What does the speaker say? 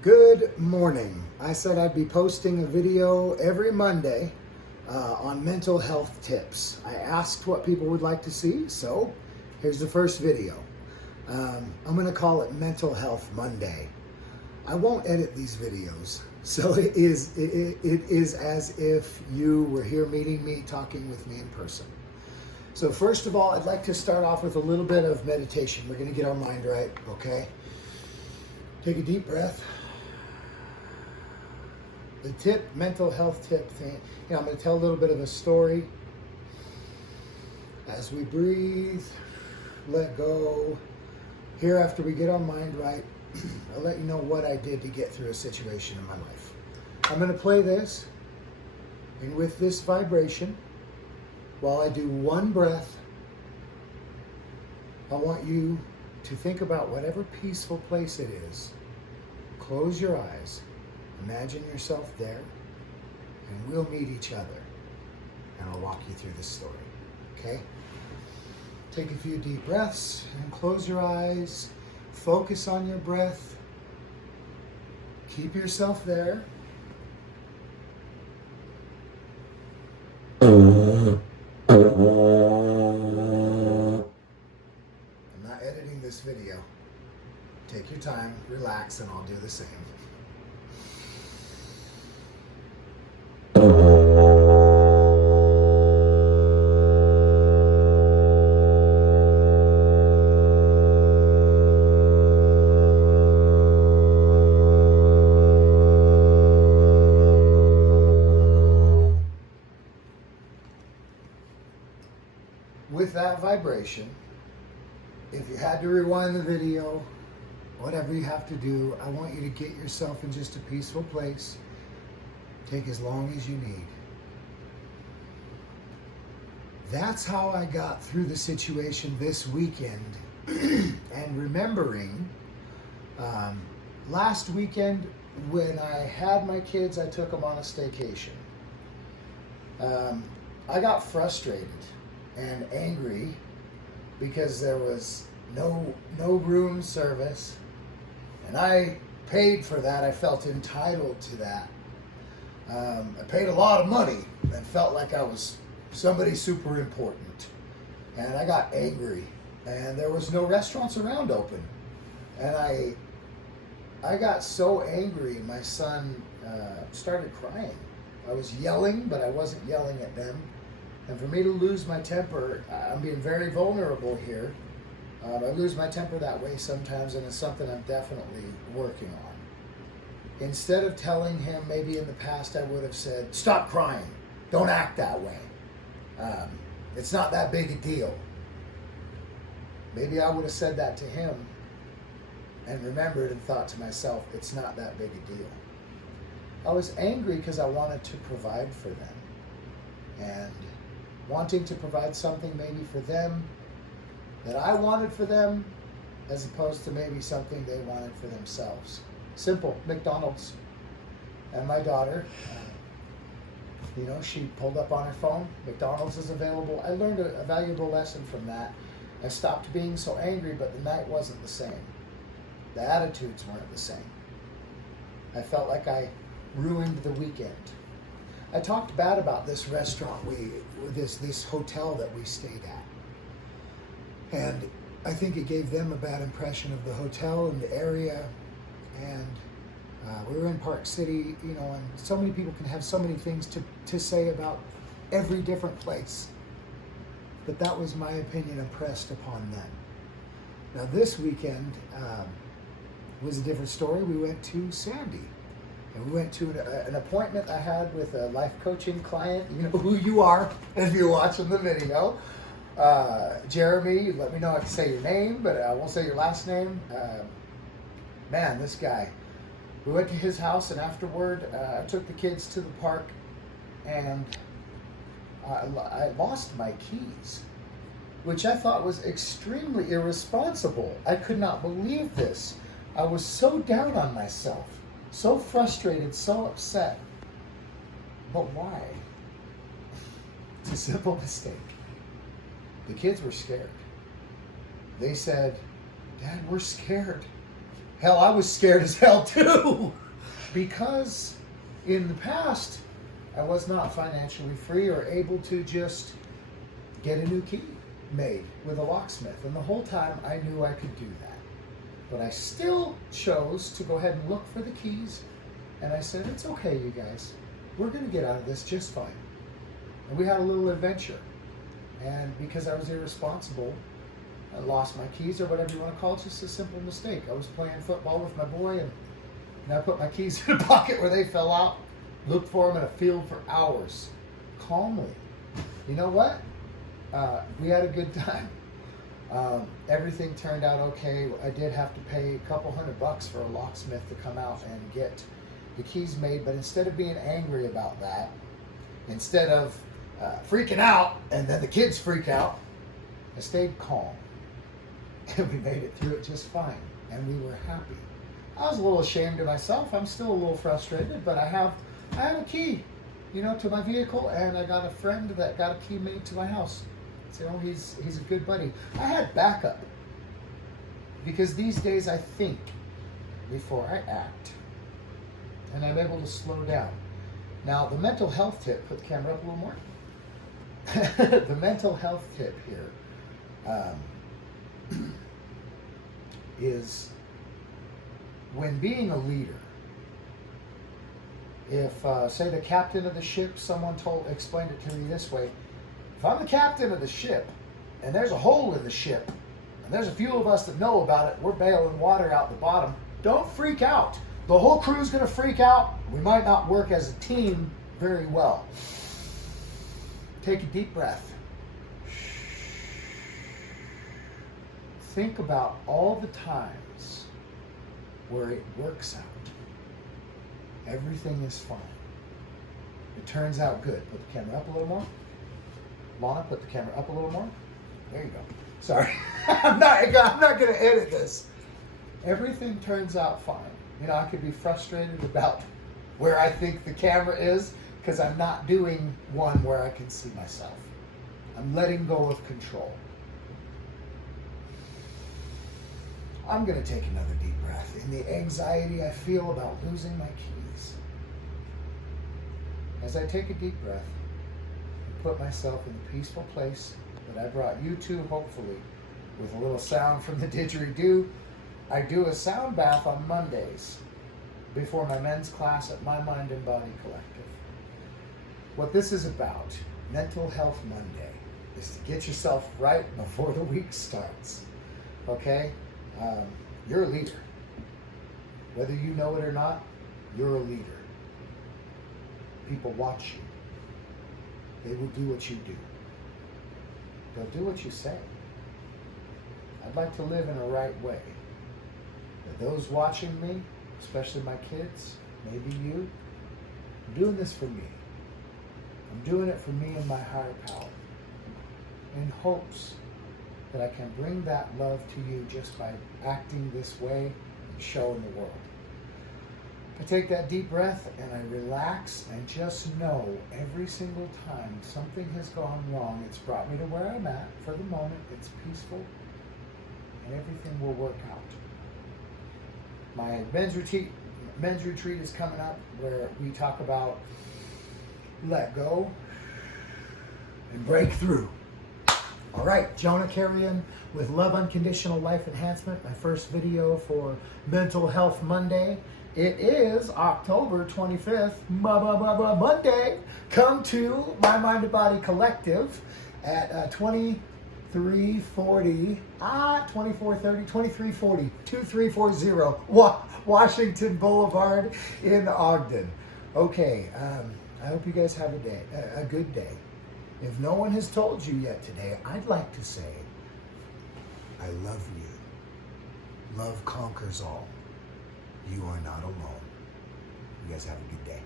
Good morning. I said I'd be posting a video every Monday on mental health tips. I asked what people would like to see, so here's the first video. I'm going to call it Mental Health Monday. I won't edit these videos, so it is as if you were here meeting me, talking with me in person. So first of all, I'd like to start off with a little bit of meditation. We're going to get our mind right, okay? Take a deep breath. The tip, mental health tip thing, I'm going to tell a little bit of a story. As we breathe, let go. Here, after we get our mind right, I'll let you know what I did to get through a situation in my life. I'm going to play this, and with this vibration, while I do one breath, I want you to think about whatever peaceful place it is. Close your eyes. Imagine yourself there, and we'll meet each other, and I'll walk you through this story, okay? Take a few deep breaths and close your eyes. Focus on your breath. Keep yourself there. I'm not editing this video. Take your time, relax, and I'll do the same. With that vibration, if you had to rewind the video, whatever you have to do, I want you to get yourself in just a peaceful place. Take as long as you need. That's how I got through the situation this weekend. And remembering, last weekend when I had my kids, I took them on a staycation. I got frustrated and angry because there was no room service, and I paid for that. I felt entitled to that. I paid a lot of money and felt like I was somebody super important, and I got angry, and there was no restaurants around open, and I got so angry. My son started crying. I was yelling, but I wasn't yelling at them. And for me to lose my temper, I'm being very vulnerable here. I lose my temper that way sometimes, and it's something I'm definitely working on. Instead of telling him, maybe in the past I would have said, stop crying, don't act that way. It's not that big a deal. Maybe I would have said that to him and remembered and thought to myself, it's not that big a deal. I was angry because I wanted to provide for them. And wanting to provide something maybe for them that I wanted for them, as opposed to maybe something they wanted for themselves. Simple, McDonald's. And my daughter, she pulled up on her phone, McDonald's is available. I learned a valuable lesson from that. I stopped being so angry, but the night wasn't the same. The attitudes weren't the same. I felt like I ruined the weekend. I talked bad about this restaurant, this hotel that we stayed at. And I think it gave them a bad impression of the hotel and the area. And we were in Park City, and so many people can have so many things to say about every different place. But that was my opinion impressed upon them. Now this weekend was a different story. We went to Sandy. And we went to an appointment I had with a life coaching client. You know who you are if you're watching the video. Jeremy, let me know I can say your name, but I won't say your last name. Man, this guy. We went to his house, and afterward, I took the kids to the park, and I lost my keys, which I thought was extremely irresponsible. I could not believe this. I was so down on myself. So frustrated, so upset. But why? It's a simple mistake. The kids were scared. They said, Dad, we're scared. Hell, I was scared as hell too. Because in the past, I was not financially free or able to just get a new key made with a locksmith. And the whole time I knew I could do that. But I still chose to go ahead and look for the keys. And I said, it's okay, you guys. We're going to get out of this just fine. And we had a little adventure. And because I was irresponsible, I lost my keys, or whatever you want to call it, just a simple mistake. I was playing football with my boy, and I put my keys in a pocket where they fell out, looked for them in a field for hours, calmly. You know what? We had a good time. Everything turned out okay. I did have to pay a couple $100 for a locksmith to come out and get the keys made, but instead of being angry about that, instead of freaking out and then the kids freak out, I stayed calm. And we made it through it just fine, and we were happy. I was a little ashamed of myself. I'm still a little frustrated, but I have a key, to my vehicle, and I got a friend that got a key made to my house. So, he's a good buddy. I had backup, because these days I think before I act, and I'm able to slow down. Now, the mental health tip, put the camera up a little more. The mental health tip here is when being a leader, if, say, the captain of the ship, someone explained it to me this way: if I'm the captain of the ship, and there's a hole in the ship, and there's a few of us that know about it, we're bailing water out the bottom, don't freak out. The whole crew's going to freak out. We might not work as a team very well. Take a deep breath. Think about all the times where it works out. Everything is fine. It turns out good. Put the camera up a little more. Lana, put the camera up a little more. There you go. Sorry. I'm not going to edit this. Everything turns out fine. I could be frustrated about where I think the camera is because I'm not doing one where I can see myself. I'm letting go of control. I'm going to take another deep breath in the anxiety I feel about losing my keys. As I take a deep breath, I put myself in the peaceful place that I brought you to, hopefully, with a little sound from the didgeridoo. I do a sound bath on Mondays before my men's class at My Mind and Body Collective. What this is about, Mental Health Monday, is to get yourself right before the week starts. Okay? You're a leader. Whether you know it or not, you're a leader. People watch you. They will do what you do. They'll do what you say. I'd like to live in a right way. But those watching me, especially my kids, maybe you, I'm doing this for me. I'm doing it for me and my higher power, in hopes that I can bring that love to you just by acting this way and showing the world. I take that deep breath and I relax and just know every single time something has gone wrong, it's brought me to where I'm at for the moment. It's peaceful and everything will work out. My men's retreat is coming up where we talk about let go and break through. All right, Jonah Carrion with Love Unconditional Life Enhancement, my first video for Mental Health Monday. It is October 25th, Monday. Come to My Mind and Body Collective at 2340 Washington Boulevard in Ogden. Okay, I hope you guys have a good day. If no one has told you yet today, I'd like to say, I love you. Love conquers all. You are not alone. You guys have a good day.